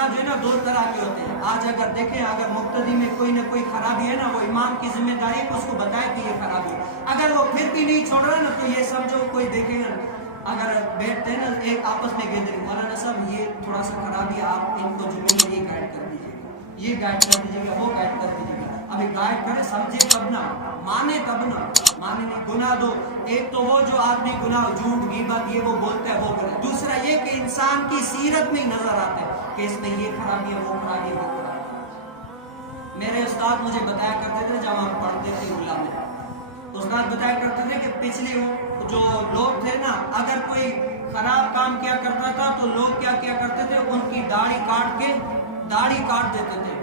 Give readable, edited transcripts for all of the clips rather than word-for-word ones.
गुनाह जो है ना दो तरह के होते हैं। आज अगर देखें, अगर मुक्तदी में कोई ना कोई खराबी है ना, वो इमाम की जिम्मेदारी है कि उसको बताए कि ये खराबी है। अगर वो फिर भी नहीं छोड़ रहा ना, तो ये समझो कोई देखेगा, अगर बैठते हैं ना एक आपस में कह देंगे मौलाना साहब ये थोड़ा सा खराबी, आप इनको जुम्मे में ये गाइड कर दीजिएगा, ये गाइड कर दीजिएगा, वो गाइड कर दीजिएगा। अभी गाइड करें, समझे तब ना, माने तब ना, माने नहीं। गुनाह दो, एक तो वो जो आदमी गुनाह झूठ गीबत ये वो बोलता है वो करे, दूसरा ये कि इंसान की सीरत में ही नजर आता है कि इसमें ये खराबी है, वो खराबी है, वो खराबी। मेरे उस्ताद मुझे बताया करते थे जब हम पढ़ते थे उल्ला में, उस्ताद बताया करते थे कि पिछले जो लोग थे ना, अगर कोई खराब काम किया करता था तो लोग क्या किया करते थे, उनकी दाढ़ी काट देते थे,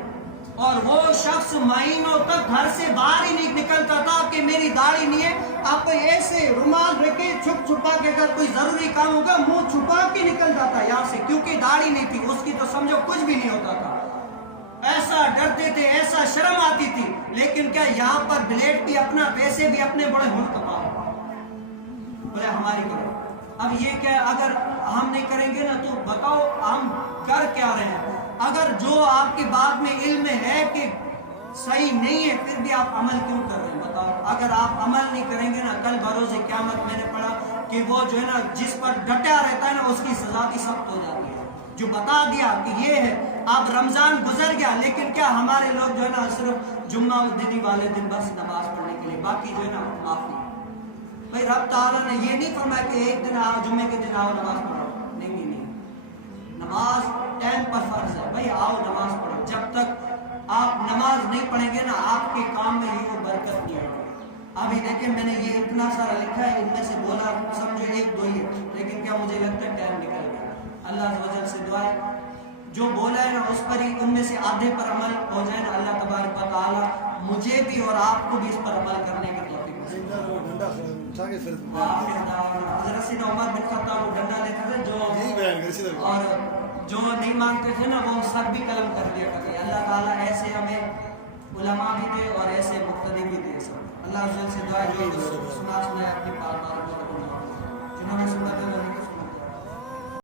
और वो शख्स महीनों तक घर से बाहर ही नहीं निकलता था कि मेरी दाढ़ी नहीं है। आप ऐसे रुमाल रखे छुप छुपा के, अगर कोई जरूरी काम होगा मुंह छुपा के निकल जाता यहाँ से, क्योंकि दाढ़ी नहीं थी उसकी, तो समझो कुछ भी नहीं होता था। ऐसा डरते थे, ऐसा शर्म आती थी। लेकिन क्या यहाँ पर ब्लेड भी अपना, पैसे भी अपने, बड़े हुन कमा बोले हमारी करो। अब ये क्या, अगर हम नहीं करेंगे ना तो बताओ हम कर क्या रहे हैं। अगर जो आपकी बात में इल्म है कि सही नहीं है, फिर भी आप अमल क्यों कर रहे हैं बताओ। अगर आप अमल नहीं करेंगे ना, कल भरोसे क़यामत मैंने पढ़ा कि वो जो है ना जिस पर डटा रहता है ना, उसकी सजा भी सख्त हो जाती है। जो बता दिया कि ये है, अब रमजान गुजर गया, लेकिन क्या हमारे लोग जो है ना सिर्फ जुम्मा दिन वाले दिन बस नमाज पढ़ने के लिए, बाकी जो है ना माफ नहीं। भाई रब ताला ने ये नहीं फरमाया कि एक दिन आओ जुम्मे के दिन आओ नमाज पढ़ो, नहीं नहीं नहीं, नमाज टाइम पर फर्ज है भाई, आओ नमाज पढ़ो। जब तक आप नमाज नहीं पढ़ेंगे ना, आपके काम में ये वो बरकत नहीं आएगी। अभी देखिए मैंने ये इतना सारा लिखा है, इनमें से बोला समझो एक दो ही है, लेकिन क्या मुझे लगता है टाइम निकल गया। अल्लाह वजल से दुआ है जो बोला है ना उस पर ही, उनमें से आधे पर अमल हो जाए ना, अल्लाह तबारक व तआला मुझे भी और आपको भी इस पर अमल करने का तौफीक नसीब करे। हज़रत सैयदना उमर बिन खत्ताब वो डंडा लेते थे, जो और जो नहीं मानते थे ना वो सर भी कलम कर दिया करते। अल्लाह ताला ऐसे हमें उलमा भी दे और ऐसे मुक्तदी भी दे। सब अल्लाह से दुआ जो सुना अपनी बात जिन्होंने सुना